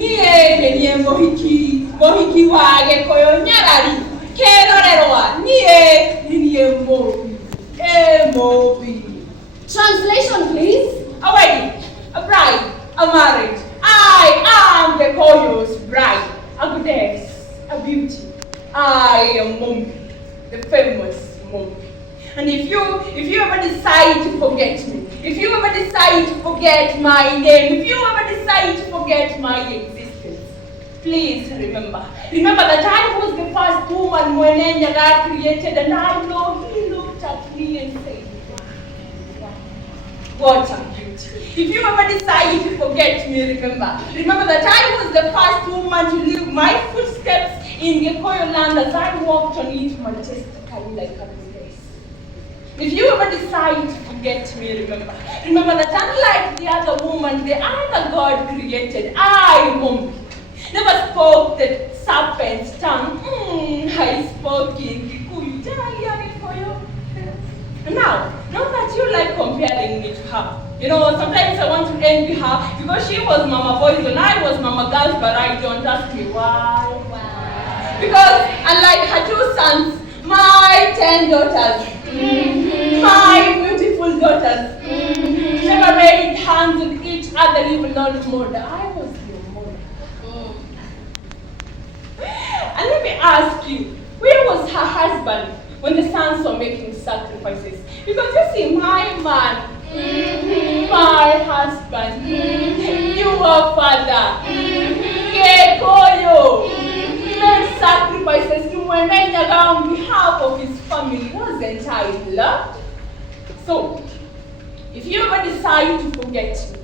Niye mohiki wa Gikuyu nyarari kerorerwa niye Mumbi. Translation, please. A wedding, a bride, a marriage. I am Gikuyu's bride, a goddess, a beauty. I am Mumbi, the famous Mumbi. And if you ever decide to forget me, if you ever decide to forget my name, if you ever decide to forget my existence, please remember that I was the first woman when God created, and I know He looked at me and said, what a beauty. If you ever decide to forget me, remember that I was the first woman to leave my footsteps in Gikuyu land as I walked on it majestically like a goddess. If you ever decide to forget me, remember that unlike the other woman, the other God created, I, Mumbi, never spoke the serpent's tongue. I spoke in Gikuyu. Now that you like comparing me to her, sometimes I want to envy her because she was Mama Boys and I was Mama Girls, but I don't ask me why. Because unlike her 2 sons, my 10 daughters, my beautiful daughters, never laid hands on each other, even not murder. I was your mother. And let me ask you, where was her husband when the sons were making sacrifices? Because you see, my man, my husband, your father, Gikuyu, made sacrifices to Mwenenyaga on behalf of his family. Wasn't I loved? So, if you ever decide to forget me,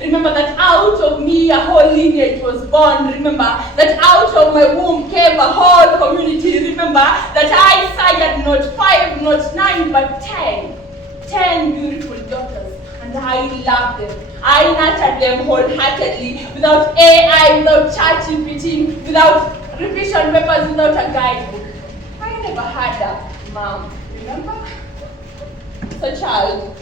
remember that out of me a whole lineage was born. Remember that out of my womb came a whole community. Remember that I sired not 5, not 9, but 10 beautiful daughters, and I loved them. I nurtured them wholeheartedly, without AI, without ChatGPT, without revision papers, without a guidebook. I never had a mom, remember? So child,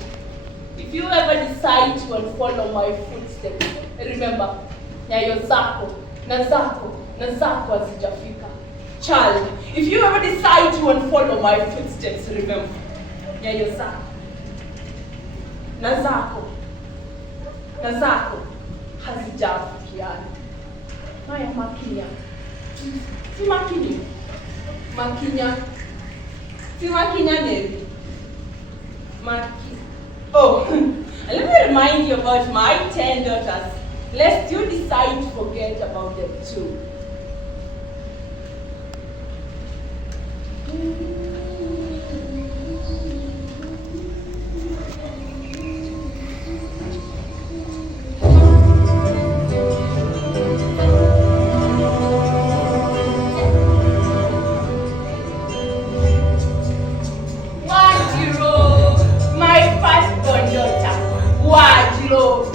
if you ever decide to unfollow my footsteps, remember, nyayo zako hazijafika. Child, if you ever decide to unfollow my footsteps, remember, nyayo zako hazijafikiana. Haya makinya. Si makinya nevi. Oh, let me remind you about my 10 daughters, lest you decide to forget about them too.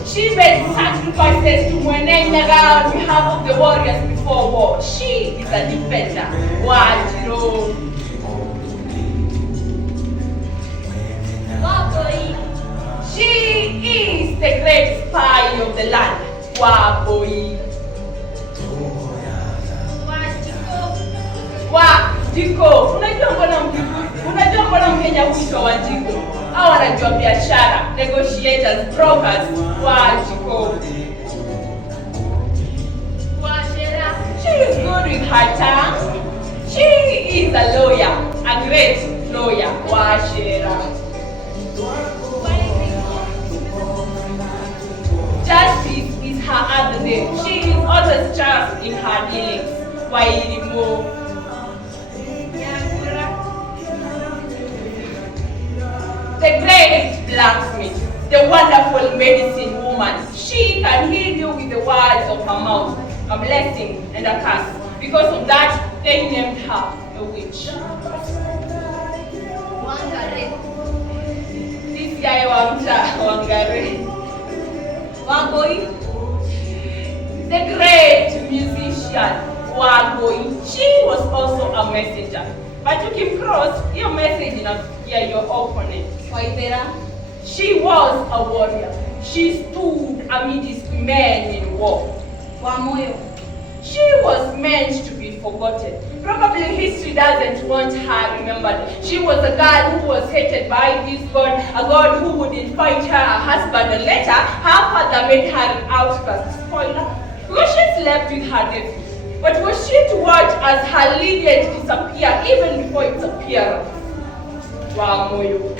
She made sacrifices to Mwenenyaga on behalf of the warriors before war. She is a defender. Wajiro. She is the great spy of the land. Waboi. Wajiko. Unajua mbona Mkenya huitwa Wajiko? Hao wanajua biashara, negotiators, brokers, Wajiko. She is good with her tongue. She is a lawyer, a great lawyer, Washera. Justice is her other name. She is always just in her dealings. Wairimo. The great blacksmith, the wonderful medicine woman. She can heal you with the words of her mouth, a blessing and a curse. Because of that, they named her a witch. Wangare. This guy Wangare. Wangoi. The great musician Wangoi. She was also a messenger. But you can cross your message in your opponent. She was a warrior. She stood amidst men in war. Wamoyo. She was meant to be forgotten. Probably history doesn't want her remembered. She was a girl who was hated by this God, a God who wouldn't find her a husband, and later her father made her an outcast. Spoiler. Because she slept with her nephew. But was she to watch as her lineage disappear even before its appearance? Wamoyo.